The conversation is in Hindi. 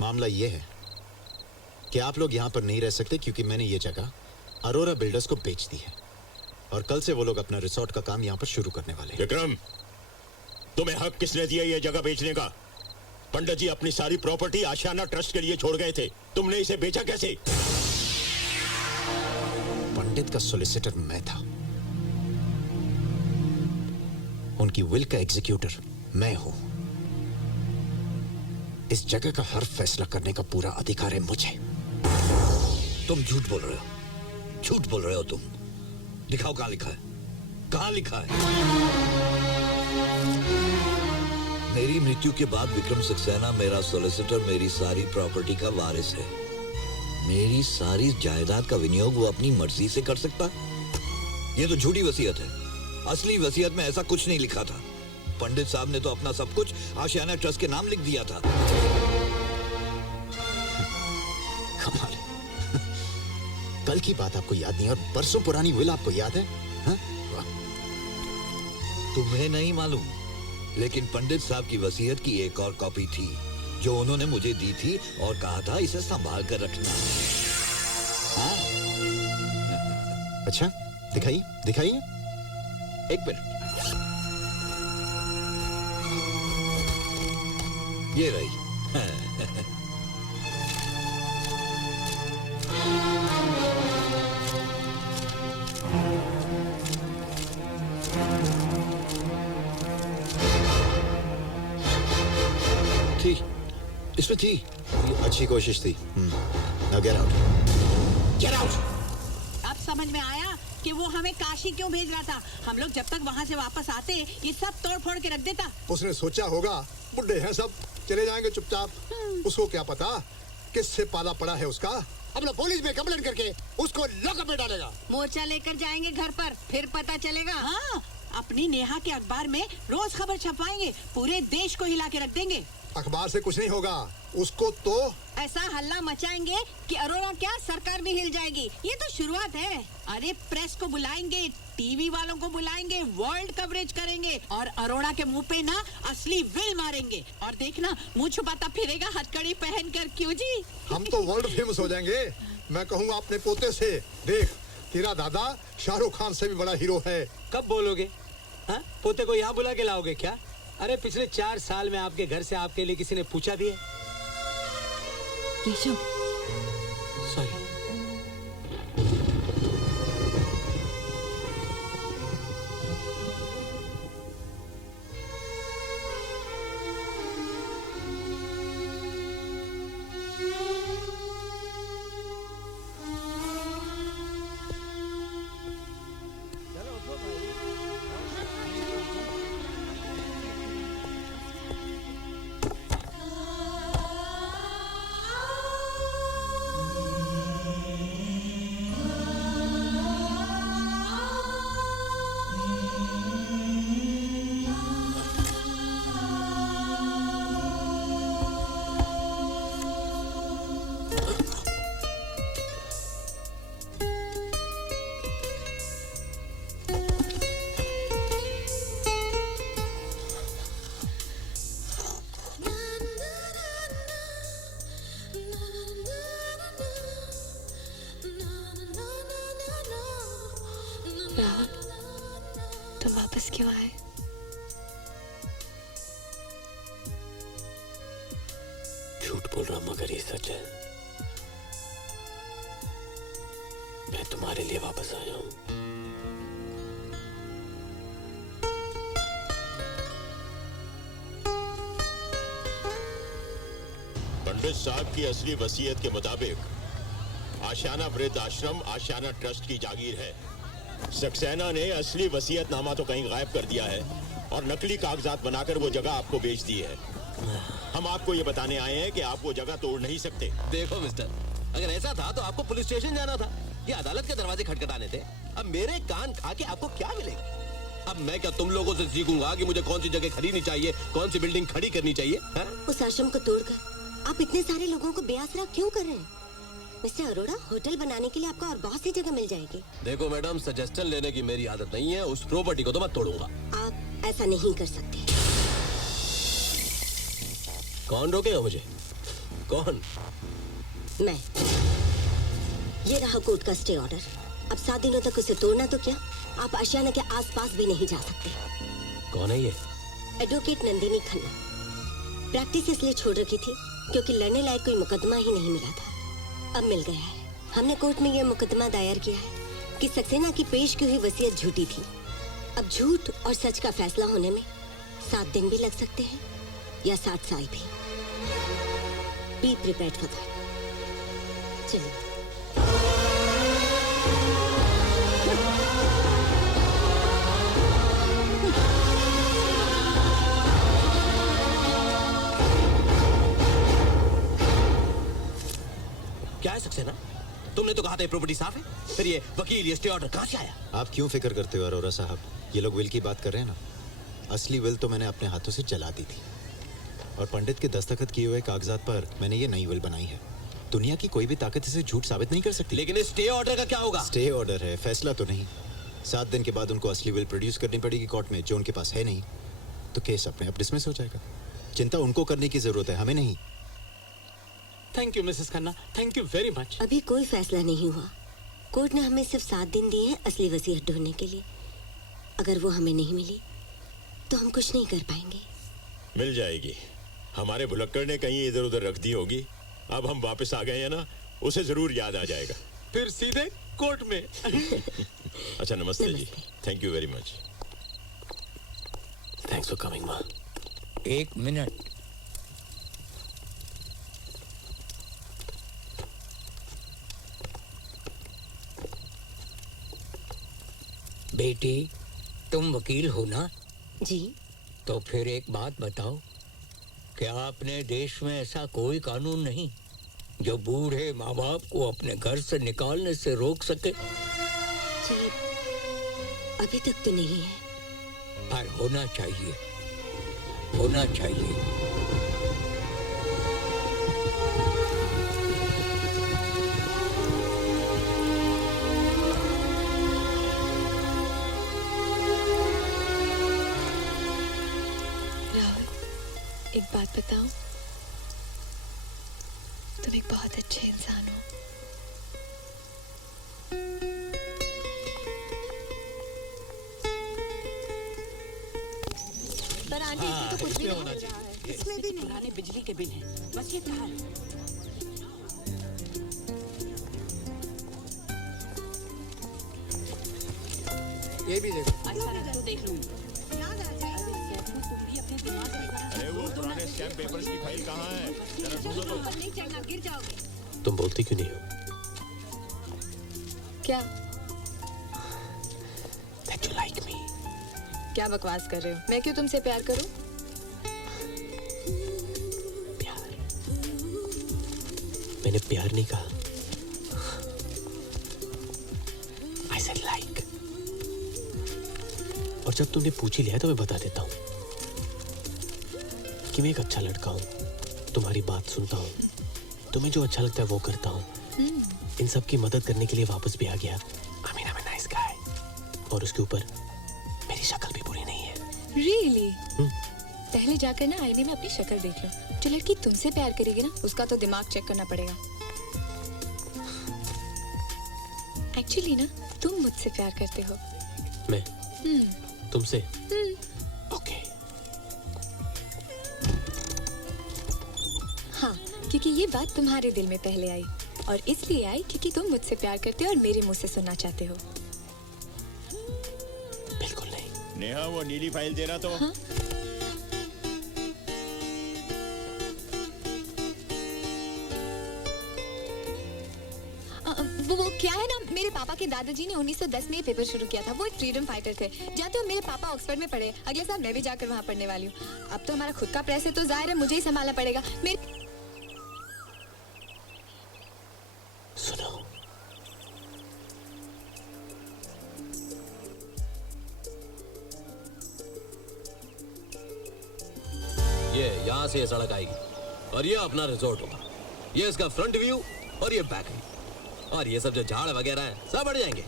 मामला ये है कि आप लोग यहाँ पर नहीं रह सकते क्योंकि मैंने ये जगह अरोरा बिल्डर्स को बेच दी है और कल से वो लोग अपना रिसोर्ट का काम यहाँ पर शुरू करने वाले हैं। विक्रम, तुम्हें हक किसने दिया ये जगह बेचने का? पंडित जी अपनी सारी प्रॉपर्टी आशियाना ट्रस्ट के लिए छोड़ गए थे, तुमने इसे बेचा कैसे? पंडित का सोलिसिटर मैं था, उनकी विल का एग्जीक्यूटर मैं हूं। इस जगह का हर फैसला करने का पूरा अधिकार है मुझे। तुम झूठ बोल रहे हो, झूठ बोल रहे हो तुम। दिखाओ कहां लिखा है, कहां लिखा है? मेरी मृत्यु के बाद विक्रम सक्सेना मेरा सोलिसिटर मेरी सारी प्रॉपर्टी का वारिस है। मेरी सारी जायदाद का विनियोग वो अपनी मर्जी से कर सकता? ये तो झूठी वसीयत है। असली वसीयत में ऐसा कुछ नहीं लिखा था। पंडित साहब ने तो अपना सब कुछ आशियाना ट्रस्ट के नाम लिख दिया था। कमाल है। कल की बात आपको याद नहीं और बरसों पुरानी विल आपको याद है? हाँ? तुम्हें नहीं मालूम, लेकिन पंडित साहब की वसीयत की एक और कॉपी थी जो उन्होंने मुझे दी थी और कहा था इसे संभाल कर रखना। हाँ? अच्छा, दिखाइए दिखाइए। एक मिनट, ये रही। थी, इसमें थी। अच्छी कोशिश थी। Now get out. Get out! अब समझ में आया कि वो हमें काशी क्यों भेज रहा था। हम लोग जब तक वहाँ से वापस आते ये सब तोड़ फोड़ के रख देता। उसने सोचा होगा बुड्ढे हैं सब, चले जाएंगे चुपचाप। उसको क्या पता किससे पाला पड़ा है उसका। अब ना पुलिस में कंप्लेंट करके उसको लॉकअप में डालेगा। मोर्चा लेकर जाएंगे घर पर, फिर पता चलेगा। हाँ, अपनी नेहा के अखबार में रोज खबर छपवाएंगे, पूरे देश को हिला के रख देंगे। अखबार से कुछ नहीं होगा, उसको तो ऐसा हल्ला मचाएंगे कि अरोरा क्या सरकार भी हिल जाएगी। ये तो शुरुआत है। अरे प्रेस को बुलाएंगे, टीवी वालों को बुलाएंगे, वर्ल्ड कवरेज करेंगे और अरोरा के मुंह पे ना असली विल मारेंगे। और देखना मुंह छुपाता फिरेगा हथकड़ी पहनकर। क्यों जी? हम तो वर्ल्ड फेमस हो जाएंगे। मैं कहूँगा अपने पोते से, देख तेरा दादा शाहरुख खान से भी बड़ा हीरो है। कब बोलोगे? हाँ? पोते को यहाँ बुला के लाओगे क्या? अरे पिछले 4 साल में आपके घर से आपके लिए किसी ने पूछा भी है? केशव, सॉरी। तुम वापस क्यों आए? झूठ बोल रहा मगर ये सच है। मैं तुम्हारे लिए वापस आया हूँ। पंडित साहब की असली वसीयत के मुताबिक आशियाना वृद्ध आश्रम आशियाना ट्रस्ट की जागीर है। सक्सेना ने असली वसीयतनामा तो कहीं गायब कर दिया है और नकली कागजात बनाकर वो जगह आपको बेच दी है। हम आपको ये बताने आए हैं कि आप वो जगह तोड़ नहीं सकते। देखो मिस्टर, अगर ऐसा था तो आपको पुलिस स्टेशन जाना था, ये अदालत के दरवाजे खटखटाने थे। अब मेरे कान खा के आपको क्या मिलेगा? अब मैं क्या तुम लोगों से सीखूंगा कि मुझे कौन सी जगह खरीदनी चाहिए, कौन सी बिल्डिंग खड़ी करनी चाहिए? है? उस आश्रम को तोड़कर आप इतने सारे लोगों को बेआसरा क्यों कर रहे हैं? मिस्टर अरोड़ा, होटल बनाने के लिए आपको और बहुत सी जगह मिल जाएगी। देखो मैडम, सजेशन लेने की मेरी आदत नहीं है। उस प्रॉपर्टी को तो मैं तोड़ूंगा। आप ऐसा नहीं कर सकते। कौन रोकेगा मुझे? कौन? मैं। ये रहा कोर्ट का स्टे ऑर्डर। अब 7 दिनों तक उसे तोड़ना तो क्या, आप आशियाना के आसपास भी नहीं जा सकते। कौन है ये? एडवोकेट नंदिनी खन्ना। प्रैक्टिस इसलिए छोड़ रखी थी क्योंकि लड़ने लायक कोई मुकदमा ही नहीं मिला था। अब मिल गया है। हमने कोर्ट में यह मुकदमा दायर किया है कि सक्सेना की पेश की हुई वसीयत झूठी थी। अब झूठ और सच का फैसला होने में 7 दिन भी लग सकते हैं या 7 साल भी। Be prepared for that. चलिए। क्या है सक्सेना? तुमने तो कहा था ये प्रॉपर्टी साफ है, फिर ये वकील, ये स्टे ऑर्डर कहाँ से आया? आप क्यों फिक्र करते हो अरोरा साहब? ये लोग विल की बात कर रहे हैं ना। असली विल तो मैंने अपने हाथों से जला दी थी और पंडित के दस्तखत किए हुए कागजात पर मैंने ये नई विल बनाई है। दुनिया की कोई भी ताकत इसे झूठ साबित नहीं कर सकती। लेकिन इस स्टे ऑर्डर का क्या होगा? स्टे ऑर्डर है, फैसला तो नहीं। 7 दिन के बाद उनको असली विल प्रोड्यूस करनी पड़ेगी कोर्ट में, जो उनके पास है नहीं। तो केस अपने आप डिसमिस हो जाएगा। चिंता उनको करने की जरूरत है, हमें नहीं। Thank you Mrs Khanna, thank you very much. अभी कोई फैसला नहीं हुआ। कोर्ट ने हमें सिर्फ 7 दिन दिए हैं असली वसीयत ढूंढने के लिए। अगर वो हमें नहीं मिली तो हम कुछ नहीं कर पाएंगे। मिल जाएगी। हमारे भुलक्कड़ ने कहीं इधर उधर रख दी होगी। अब हम वापस आ गए हैं ना, उसे जरूर याद आ जाएगा। फिर सीधे कोर्ट में। अच्छा, नमस्ते जी। Thank you very much. Thanks for coming ma'am. 1 minute. बेटी, तुम वकील हो ना? जी। तो फिर एक बात बताओ, क्या अपने देश में ऐसा कोई कानून नहीं जो बूढ़े माँ बाप को अपने घर से निकालने से रोक सके? जी, अभी तक तो नहीं है। पर होना चाहिए, होना चाहिए। एक बात बताऊं, तुम एक बहुत अच्छे इंसान हो। पर आंटी इसमें तो कुछ भी नहीं मिल रहा है। इसमें भी नहीं। पुराने बिजली के बिल हैं, बस ये तार। ये भी देखो। अच्छा लगा तो देख लूंगी। अरे वो पुराने स्टैम्प पेपर्स की फाइल कहाँ है? जरा ढूंढो तो। ऊपर नहीं चढ़ना, गिर जाओगे। तुम बोलती क्यों नहीं हो? क्या? That you like me. क्या बकवास कर रहे हो? मैं क्यों तुमसे प्यार करूं? प्यार? मैंने प्यार नहीं कहा। I said like. और जब तुमने पूछ ही लिया तो मैं बता देता हूँ कि मैं एक अच्छा लड़का हूँ, तुम्हारी बात सुनता हूँ, तुम्हें जो अच्छा लगता है वो करता हूँ, इन सब की मदद करने के लिए वापस भी आ गया। I mean, I'm a nice guy. और उसके ऊपर मेरी शक्ल भी बुरी नहीं है। Really? पहले जाकर ना आईने में अपनी शक्ल देख लो। जो लड़की तुमसे प्यार करेगी ना, उसका तो दिमाग चेक करना पड़ेगा। एक्चुअली ना, तुम मुझसे प्यार करते हो। मैं? तुमसे? ओके। हाँ, क्योंकि ये बात तुम्हारे दिल में पहले आई, और इसलिए आई क्योंकि तुम मुझसे प्यार करते हो और मेरे मुंह से सुनना चाहते हो। बिल्कुल नहीं। नेहा, वो नीली फाइल देना तो। हाँ? वो क्या है ना, मेरे पापा के दादाजी ने 1910 में ये पेपर शुरू किया था। वो एक फ्रीडम फाइटर थे। जानते हो, मेरे पापा ऑक्सफोर्ड में पढ़े। अगले साल मैं भी जाकर वहाँ पढ़ने वाली हूँ। अब तो हमारा खुद का प्रेस है, तो जाहिर है मुझे ही संभालना पड़ेगा। सुनो, ये यहाँ से ये सड़क आएगी और ये अपना रिजॉर्ट होगा। ये इसका फ्रंट व्यू और ये बैक व्यू, और ये सब जो झाड़ वगैरह है सब बढ़ जाएंगे।